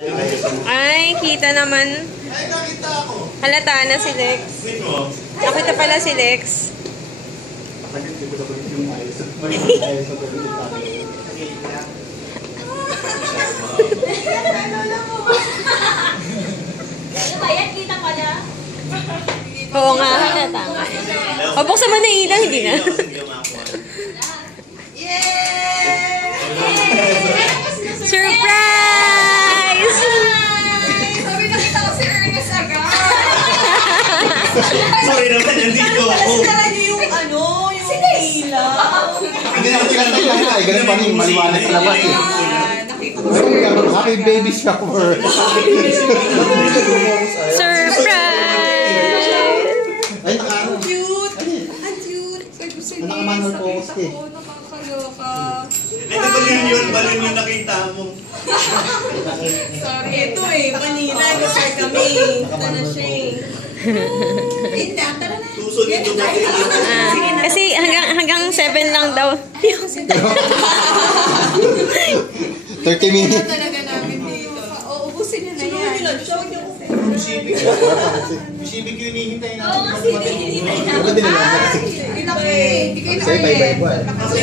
Ay, kita naman. Ay, nakita ako. Halata na si Lex. Nakita pala si Lex. Ayan, kita pala. Oo nga, halata nga. O, buksan mo na ilaw, hindi na. Surprise! Sabi nakita ko si Ernest agad. Sorry naman, nandito ako. Tara niyo yung yung ilaw. Hindi naman sila nagkakita eh. Ganun pa rin, maliwanag sa labas eh. Nakita ko. Happy baby shower. Surprise! Ay, nakaano. Cute. Ang cute. Sabi ko si Nakamanol po ako eh. Nakakaloka. Balon yung nakita mo. Sorry. Ito Manila. Gusto kami. Ito na siya Linda, tara na. Suso dito ba? Kasi hanggang 7 lang daw. 30 minutes. Talaga namin dito. Ubusin niyo na yan. Sibig yung hinihintay natin. Oo, kasi hinihintay namin. Ano din nila? Hindi kayo Kasi bye-bye po eh. Kasi